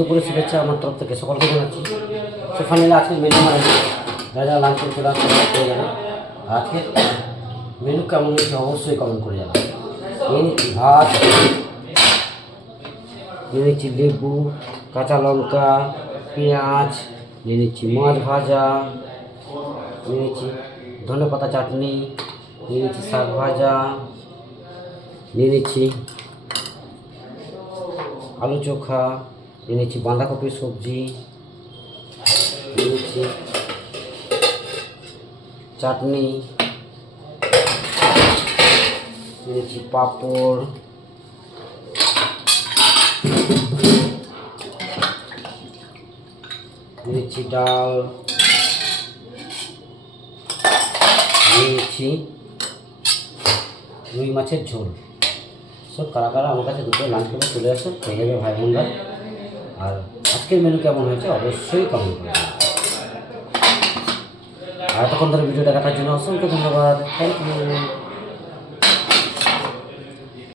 দুপুরে শুভেচ্ছা আমার তরফ থেকে সকলকে জানাচ্ছি। সো ফাইনালি আজকের মেনু মানে যা যা লাঞ্চ করতে লাঞ্চ হয়ে যাবে। আজকের মেনু কেমন হয়েছে অবশ্যই কমেন্ট করে জানাবেন। নিয়ে নিচ্ছি ভাত, নিয়ে নিচ্ছি লেবু, কাঁচা লঙ্কা, পেঁয়াজ, নিয়ে নিচ্ছি মাছ ভাজা, নিয়ে নিচ্ছি ধনেপাতা চাটনি, নিয়ে নিচ্ছি শাক ভাজা, নিয়ে নিচ্ছি আলু চোখা, নিয়ে নিচ্ছি বাঁধাকপির সবজি, নিয়ে নিচ্ছি চাটনি, নিয়ে নিচ্ছি পাঁপড়, নিয়ে নিচ্ছি ডাল, নিয়ে নিচ্ছি রুই মাছের ঝোল। সব কারা কারা আমার কাছে দুটো লাঞ্চ করে চলে আসো, খেয়ে যাবে ভাই বোনরা। আর আজকের মেনু কেমন হয়েছে অবশ্যই কমেন্ট করবে। আর এতক্ষণ ধরে ভিডিওটা দেখার জন্য অসংখ্য ধন্যবাদ। Thank you.